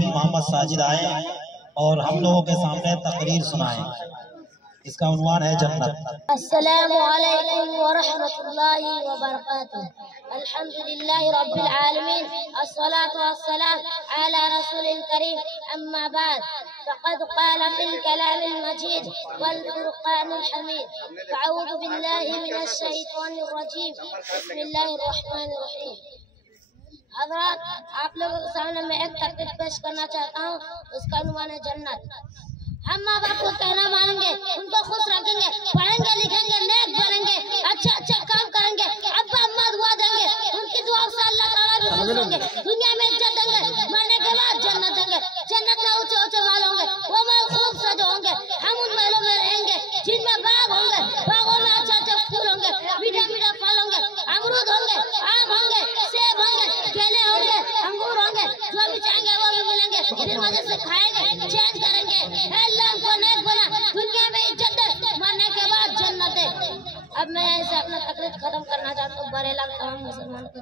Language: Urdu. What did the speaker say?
محمد ساجد آئے اور ہم لوگوں کے سامنے تقریر سنائیں. اس کا عنوان ہے جنت. السلام علیکم ورحمۃ اللہ وبرکاتہ. الحمد للہ رب العالمین، الصلاة والسلام على رسول کریم. اما بعد فقد قال في الكلام المجيد والفرقان الحميد. فاعوذ باللہ من الشیطان الرجیم. بسم اللہ الرحمن الرحیم. حضرات، آپ لوگوں کے سامنے میں ایک تقریر پیش کرنا چاہتا ہوں. اس کا عنوان ہے جنت. ہم ماں باپ کو کہنا مانیں گے، ان کو خوش رکھیں گے، پڑھیں گے، لکھیں گے، نیک بنیں گے، اچھا کام کریں گے، ابا اماں دعا دیں گے، ان کی دعا سے اللہ تعالیٰ بھی خوش ہوں گے، دنیا میں عزت دیں گے، مرنے کے بعد جنت دیں گے. جنت میں اونچے اونچے محل ہوں گے، وہ محل خوب سجے ہوں گے. ہم ان محلوں میں رہیں گے جن میں باغ ہوں گے، باغوں میں اچھے پھول ہوں گے، میٹھے پھل ہوں گے، امرود ہوں گے، آم ہوں گے، سیب ہوں گے، کیلے ہوں گے، انگور ہوں گے. جو بھی چاہیں گے وہ بھی ملیں گے. پھر مزے سے کھائیں گے، چینج کریں گے. اللہ ہم کو نیک بنا، دنیا میں عزت دے، مرنے کے بعد جنت دے. اب میں یہیں سے اپنا تقریر ختم کرنا چاہتا ہوں. بڑے لاکھ تمام مسلمان کو